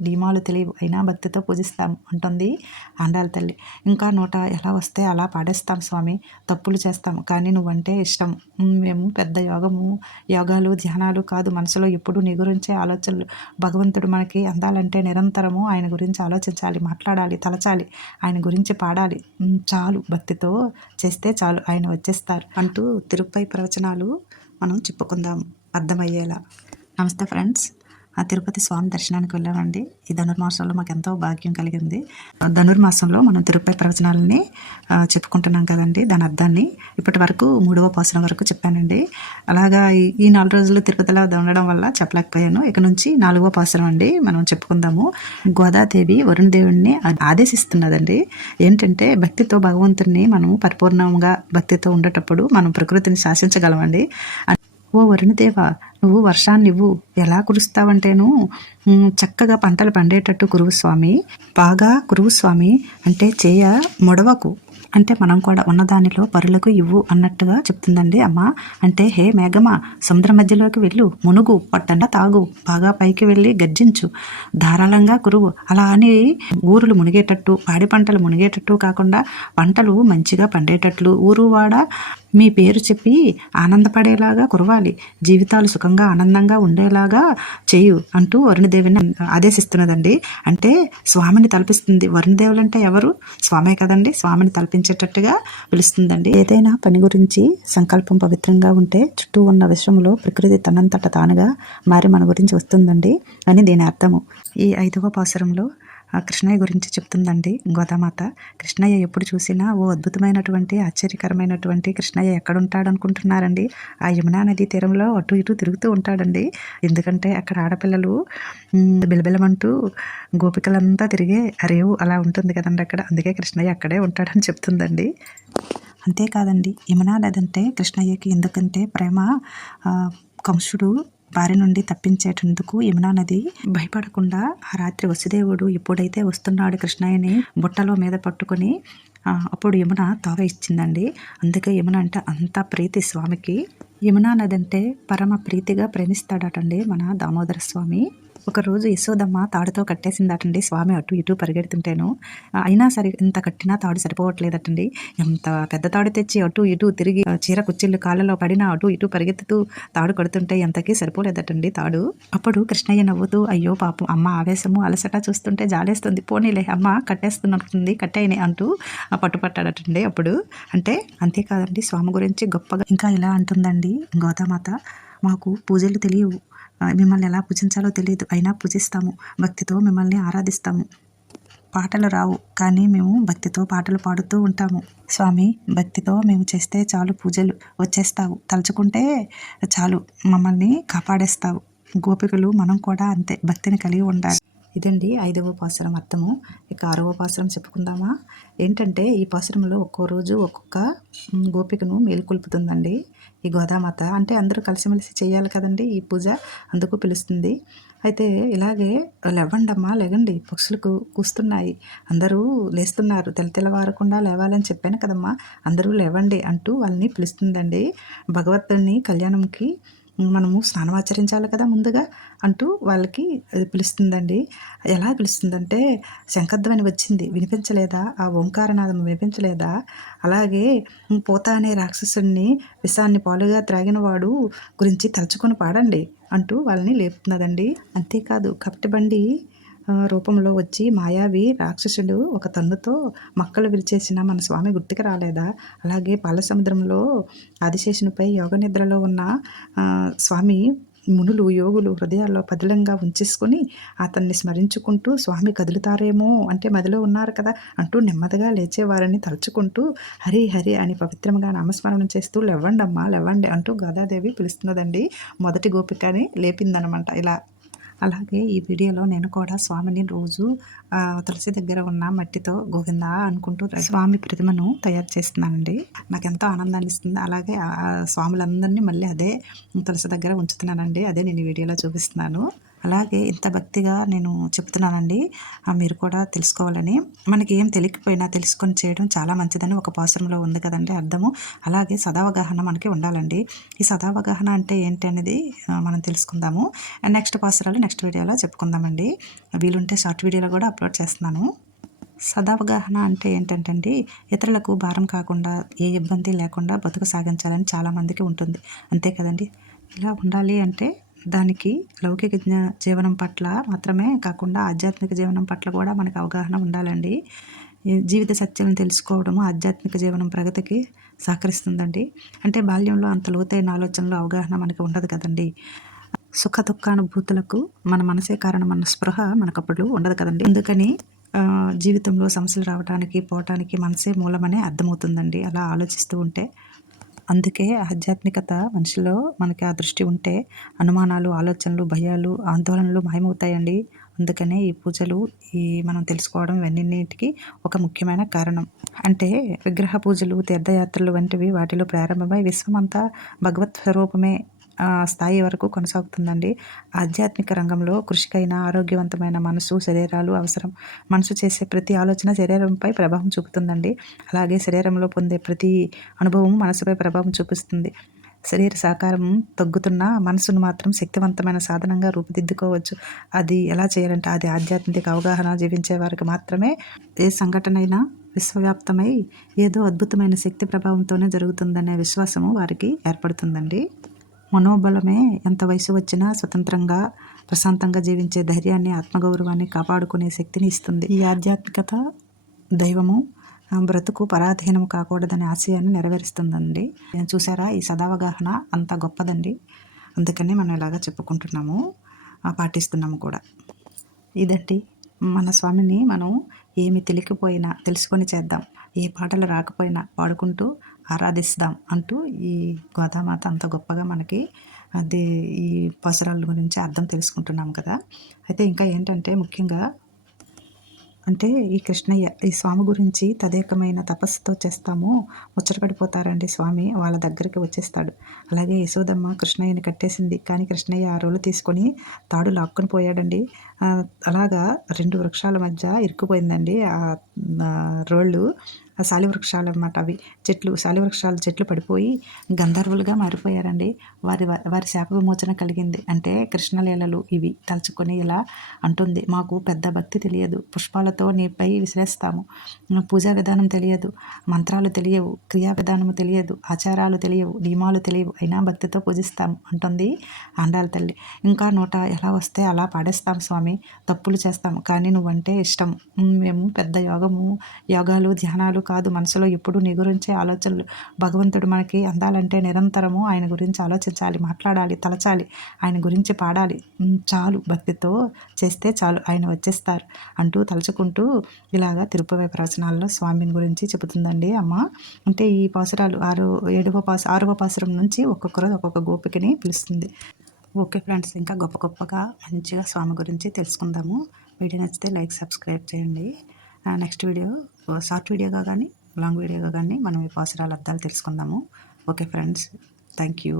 నియమాలు తెలియవు. అయినా భక్తితో పూజిస్తాం అంటుంది ఆండాల తల్లి. ఇంకా నోట ఎలా వస్తే అలా పాడేస్తాం స్వామి. తప్పులు చేస్తాం కానీ నువ్వంటే ఇష్టం. మేము పెద్ద యోగము యోగాలు ధ్యానాలు కాదు. మనసులో ఎప్పుడు నీ గురించే ఆలోచనలు. భగవంతుడు మనకి అందాలంటే నిరంతరము ఆయన గురించి ఆలోచించాలి మాట్లాడాలి తలచాలి. ఆయన గురించి పాడాలి. చాలు. భక్తితో చేస్తే చాలు. ఆయన వచ్చేస్తారు అంటూ తిరుపై ప్రవచనాలు మనం చెప్పుకుందాం. అర్థమయ్యేలా. నమస్తే ఫ్రెండ్స్. ఆ తిరుపతి స్వామి దర్శనానికి వెళ్ళామండి. ఈ ధనుర్మాసంలో మాకు ఎంతో భాగ్యం కలిగింది. ధనుర్మాసంలో మనం తిరుపతి ప్రవచనాలని చెప్పుకుంటున్నాం కదండి దాని అర్థాన్ని. ఇప్పటి వరకు మూడవ పాసనం వరకు చెప్పానండి. అలాగా ఈ- నాలుగు రోజులు తిరుపతిలో ఉండడం వల్ల చెప్పలేకపోయాను. ఇక నుంచి నాలుగవ పాసనం అండి. మనం చెప్పుకుందాము. గోదాదేవి వరుణ దేవుడిని ఆదేశిస్తున్నదండి. ఏంటంటే భక్తితో భగవంతుడిని మనం పరిపూర్ణంగా భక్తితో ఉండేటప్పుడు మనం ప్రకృతిని శాసించగలమండి. ఓ వరుణదేవ నువ్వు వర్షాన్నివ్వు. ఎలా కురుస్తావంటేను? చక్కగా పంటలు పండేటట్టు కురువు స్వామి. బాగా కురువు స్వామి. అంటే చేయ మొడవకు. అంటే మనం కూడా ఉన్నదానిలో పరులకు ఇవ్వు అన్నట్టుగా చెప్తుందండి అమ్మ. అంటే హే మేఘమా సముద్ర మధ్యలోకి వెళ్ళు మునుగు పట్టండ తాగు బాగా పైకి వెళ్ళి గర్జించు. ధారాళంగా కురువు. అలా అని ఊరులు మునిగేటట్టు పాడి పంటలు మునిగేటట్టు కాకుండా పంటలు మంచిగా పండేటట్లు. ఊరు వాడ మీ పేరు చెప్పి ఆనందపడేలాగా కురవాలి. జీవితాలు సుఖంగా ఆనందంగా ఉండేలాగా చేయు అంటూ వరుణదేవిని ఆదేశిస్తున్నదండి. అంటే స్వామిని తలపిస్తుంది. వరుణదేవులు అంటే ఎవరు? స్వామే కదండి. స్వామిని తలపించేటట్టుగా పిలుస్తుందండి. ఏదైనా పని గురించి సంకల్పం పవిత్రంగా ఉంటే చుట్టూ ఉన్న విశ్వంలో ప్రకృతి తనంతట తానుగా మారి మన గురించి వస్తుందండి అని దీని అర్థము. ఈ ఐదవ పాసురంలో ఆ కృష్ణయ్య గురించి చెప్తుందండి గోదామాత. కృష్ణయ్య ఎప్పుడు చూసినా ఓ అద్భుతమైనటువంటి ఆశ్చర్యకరమైనటువంటి కృష్ణయ్య ఎక్కడుంటాడు అనుకుంటున్నారండి ఆ యమునా నది తీరంలో అటు ఇటు తిరుగుతూ ఉంటాడండి. ఎందుకంటే అక్కడ ఆడపిల్లలు బిలబిలమంటూ గోపికలంతా తిరిగే అరేవు అలా ఉంటుంది కదండి అక్కడ. అందుకే కృష్ణయ్య అక్కడే ఉంటాడని చెప్తుందండి. అంతేకాదండి యమునా నది అంటే కృష్ణయ్యకి ఎందుకంటే ప్రేమ కంసుడు బారి నుండి తప్పించేటందుకు యమునా నది భయపడకుండా ఆ రాత్రి వసుదేవుడు ఎప్పుడైతే వస్తున్నాడు కృష్ణయ్యని బుట్టలో మీద పట్టుకొని అప్పుడు యమున తోవ ఇచ్చిందండి. అందుకే యమున అంటే అంత ప్రీతి స్వామికి. యమునా నది అంటే పరమ ప్రీతిగా ప్రేమిస్తాడటండి మన దామోదర స్వామి. ఒకరోజు యశోదమ్మ తాడుతో కట్టేసిందటండి. స్వామి అటు ఇటు పరిగెడుతుంటేను. అయినా సరే ఇంత కట్టినా తాడు సరిపోవట్లేదటండి. ఎంత పెద్ద తాడు తెచ్చి అటు ఇటు తిరిగి చీర కుచ్చిళ్ళు కాళ్ళలో పడినా అటు ఇటు పరిగెత్తుతూ తాడు కడుతుంటే ఎంతకీ సరిపోలేదటండి తాడు. అప్పుడు కృష్ణయ్య నవ్వుతూ అయ్యో పాపం అమ్మ ఆవేశము అలసట చూస్తుంటే జాలేస్తుంది. పోనీలే అమ్మ కట్టేస్తున్నట్టుంది కట్టేయని అంటూ పట్టుపట్టాడటండి అప్పుడు. అంటే అంతేకాదండి స్వామి గురించి గొప్పగా ఇంకా ఇలా అంటుందండి గోదామాత మాకు పూజలు తెలియవు. మిమ్మల్ని ఎలా పూజించాలో తెలియదు అయినా పూజిస్తాము. భక్తితో మిమ్మల్ని ఆరాధిస్తాము. పాటలు రావు కానీ మేము భక్తితో పాటలు పాడుతూ ఉంటాము. స్వామి భక్తితో మేము చేస్తే చాలు పూజలు. వచ్చేస్తావు. తలుచుకుంటే చాలు. మమ్మల్ని కాపాడేస్తావు. గోపికలు మనం కూడా అంతే. భక్తిని కలిగి ఉండాలి. ఇదండి ఐదవ పాసురం అర్థము ఇక ఆరవ పాసురం చెప్పుకుందామా? ఏంటంటే ఈ పాసురంలో ఒక్కో రోజు ఒక్కొక్క గోపికను మేలుకొల్పుతుందండి. ఈ గోదామాత అంటే అందరూ కలిసిమెలిసి చేయాలి కదండి ఈ పూజ అందుకు పిలుస్తుంది. అయితే ఇలాగే లేవండమ్మా లేగండి పక్షులకు కూస్తున్నాయి. అందరూ లేస్తున్నారు తెల్ల తెల్లవారకుండా లేవాలని చెప్పాను కదమ్మా. అందరూ లేవండి అంటూ వాళ్ళని పిలుస్తుందండి. భగవద్ని కళ్యాణంకి మనము స్నానం ఆచరించాలి కదా ముందుగా అంటూ వాళ్ళకి అది పిలుస్తుందండి. ఎలా పిలుస్తుందంటే శంఖధ్వని వచ్చింది వినిపించలేదా? ఆ ఓంకారనాదం వినిపించలేదా? అలాగే పోత అనే రాక్షసుడిని విషాన్ని పాలుగా త్రాగిన వాడు గురించి తలుచుకొని పాడండి అంటూ వాళ్ళని లేపుతున్నదండి. అంతేకాదు కపటి బండి రూపంలో వచ్చి మాయావి రాక్షసుడు ఒక తన్నుతో మక్కలు విరిచేసిన మన స్వామి గుర్తుకు రాలేదా? అలాగే పాలసముద్రంలో ఆదిశేషునిపై యోగ నిద్రలో ఉన్న స్వామి మునులు యోగులు హృదయాల్లో పదిలంగా ఉంచేసుకొని అతన్ని స్మరించుకుంటూ స్వామి కదులుతారేమో అంటే మదిలో ఉన్నారు కదా అంటూ నెమ్మదిగా లేచేవారని తలుచుకుంటూ హరి హరి అని పవిత్రంగా నామస్మరణం చేస్తూ లెవ్వండమ్మా లెవ్వండి అంటూ గోదాదేవి పిలుస్తున్నదండి. మొదటి గోపికని లేపిందనమాట ఇలా. అలాగే ఈ వీడియోలో నేను కూడా స్వామిని రోజు తులసి దగ్గర ఉన్న మట్టితో గోవింద అనుకుంటూ స్వామి ప్రతిమను తయారు చేస్తున్నానండి. నాకు ఎంతో ఆనందాన్ని ఇస్తుంది అలాగే ఆ స్వాములందరినీ మళ్ళీ అదే తులసి దగ్గర ఉంచుతున్నానండి. అదే నేను ఈ వీడియోలో చూపిస్తున్నాను. అలాగే ఇంత భక్తిగా నేను చెప్తున్నానండి. మీరు కూడా తెలుసుకోవాలని. మనకి ఏం తెలియకపోయినా తెలుసుకొని చేయడం చాలా మంచిదని ఒక పాశ్రంలో ఉంది కదండి అర్థము. అలాగే సదావగాహన మనకి ఉండాలండి. ఈ సదావగాహన అంటే ఏంటి అనేది మనం తెలుసుకుందాము. నెక్స్ట్ పాసరాలు నెక్స్ట్ వీడియోలో చెప్పుకుందామండి. వీలుంటే షార్ట్ వీడియోలో కూడా అప్లోడ్ చేస్తున్నాను. సదావగాహన అంటే ఏంటంటే ఇతరులకు భారం కాకుండా ఏ ఇబ్బంది లేకుండా బతుకు సాగించాలని చాలామందికి ఉంటుంది. అంతే కదండి. ఇలా ఉండాలి అంటే దానికి లౌకిక జీవనం పట్ల మాత్రమే కాకుండా ఆధ్యాత్మిక జీవనం పట్ల కూడా మనకు అవగాహన ఉండాలండి. జీవిత సత్యాలను తెలుసుకోవడము ఆధ్యాత్మిక జీవనం ప్రగతికి సహకరిస్తుందండి. అంటే బాల్యంలో అంత లోతైన ఆలోచనలు అవగాహన మనకు ఉండదు కదండి. సుఖ దుఃఖానుభూతులకు మన మనసే కారణం అన్న స్పృహ మనకప్పుడు ఉండదు కదండి. అందుకని జీవితంలో సమస్యలు రావడానికి పోవటానికి మనసే మూలమనే అర్థమవుతుందండి. అలా ఆలోచిస్తూ ఉంటే అందుకే ఆధ్యాత్మికత మనిషిలో మనకి ఆ దృష్టి ఉంటే అనుమానాలు ఆలోచనలు భయాలు ఆందోళనలు మాయమవుతాయండి. అందుకనే ఈ పూజలు ఈ మనం తెలుసుకోవడం ఇవన్నింటికి ఒక ముఖ్యమైన కారణం. అంటే విగ్రహ పూజలు తీర్థయాత్రలు వంటివి వాటిలో ప్రారంభమై విశ్వమంతా భగవత్ స్వరూపమే. స్థాయి వరకు కొనసాగుతుందండి. ఆధ్యాత్మిక రంగంలో కృషికైన ఆరోగ్యవంతమైన మనసు శరీరాలు అవసరం. మనసు చేసే ప్రతి ఆలోచన శరీరంపై ప్రభావం చూపుతుందండి. అలాగే శరీరంలో పొందే ప్రతి అనుభవం మనసుపై ప్రభావం చూపిస్తుంది. శరీర సహకారం తగ్గుతున్న మనసును మాత్రం శక్తివంతమైన సాధనంగా రూపుదిద్దుకోవచ్చు. అది ఎలా చేయాలంటే అది ఆధ్యాత్మిక అవగాహన జీవించే వారికి మాత్రమే. ఏ సంఘటన అయినా విశ్వవ్యాప్తమై ఏదో అద్భుతమైన శక్తి ప్రభావంతోనే జరుగుతుందనే విశ్వాసము వారికి ఏర్పడుతుందండి. మనోబలమే ఎంత వయసు వచ్చినా స్వతంత్రంగా ప్రశాంతంగా జీవించే ధైర్యాన్ని ఆత్మగౌరవాన్ని కాపాడుకునే శక్తిని ఇస్తుంది. ఈ ఆధ్యాత్మికత దైవము బ్రతుకు పరాధీనం కాకూడదనే ఆశయాన్ని నెరవేరుస్తుందండి. చూసారా ఈ సదావగాహన అంత గొప్పదండి. అందుకని మనం ఇలాగా చెప్పుకుంటున్నాము పాటిస్తున్నాము కూడా. ఇదండి మన స్వామిని మనం ఏమి తెలియకపోయినా తెలుసుకొని చేద్దాం. ఏ పాటలు రాకపోయినా పాడుకుంటూ ఆరాధిస్తాం అంటూ ఈ గోదామాత అంత గొప్పగా మనకి అది ఈ పసరాల గురించి అర్థం తెలుసుకుంటున్నాం కదా. అయితే ఇంకా ఏంటంటే ముఖ్యంగా అంటే ఈ కృష్ణయ్య ఈ స్వామి గురించి తదేకమైన తపస్సుతో చేస్తాము. ముచ్చటపడిపోతారండి స్వామి వాళ్ళ దగ్గరికి వచ్చేస్తాడు. అలాగే యశోదమ్మ కృష్ణయ్యని కట్టేసింది. కానీ కృష్ణయ్య ఆ రోలు తీసుకొని తాడు లాక్కొని పోయాడండి. అలాగా రెండు వృక్షాల మధ్య ఇరుక్కుపోయిందండి. ఆ రోళ్ళు శాలివృక్షాలు అనమాట అవి. చెట్లు శాలివృక్షాలు చెట్లు పడిపోయి గంధర్వులుగా మారిపోయారండి. వారి వారి శాప విమోచన కలిగింది. అంటే కృష్ణలీలలు ఇవి తలుచుకొని ఇలా అంటుంది. మాకు పెద్ద భక్తి తెలియదు. పుష్పాలతో నీపై విసిరేస్తాము. పూజా విధానం తెలియదు. మంత్రాలు తెలియవు. క్రియా విధానము తెలియదు. ఆచారాలు తెలియవు. నియమాలు తెలియవు. అయినా భక్తితో పూజిస్తాము అంటుంది ఆండాల తల్లి. ఇంకా నోట ఎలా వస్తే అలా పాడేస్తాం స్వామి. తప్పులు చేస్తాము. కానీ నువ్వంటే ఇష్టం. మేము పెద్ద యోగము యోగాలు ధ్యానాలు కాదు. మనసులో ఎప్పుడు నీ గురించే ఆలోచనలు భగవంతుడు మనకి అందాలంటే నిరంతరము ఆయన గురించి ఆలోచించాలి మాట్లాడాలి తలచాలి ఆయన గురించి పాడాలి. చాలు భక్తితో చేస్తే చాలు ఆయన వచ్చేస్తారు అంటూ తలుచుకుంటూ ఇలాగా తిరుపతి ప్రవచనాల్లో స్వామిని గురించి చెబుతుందండి అమ్మ. అంటే ఈ పాసురాలు ఆరు ఏడవ పాస ఆరవ పాసురం నుంచి ఒక్కొక్కరు ఒక్కొక్క గోపికని పిలుస్తుంది. ఓకే ఫ్రెండ్స్ ఇంకా గొప్ప గొప్పగా మంచిగా స్వామి గురించి తెలుసుకుందాము. వీడియో నచ్చితే లైక్ సబ్స్క్రైబ్ చేయండి. నెక్స్ట్ వీడియో షార్ట్ వీడియోగా కానీ లాంగ్ వీడియోగా కానీ మనం ఈ పాసురాల అర్థాలు తెలుసుకుందాము. Okay friends thank you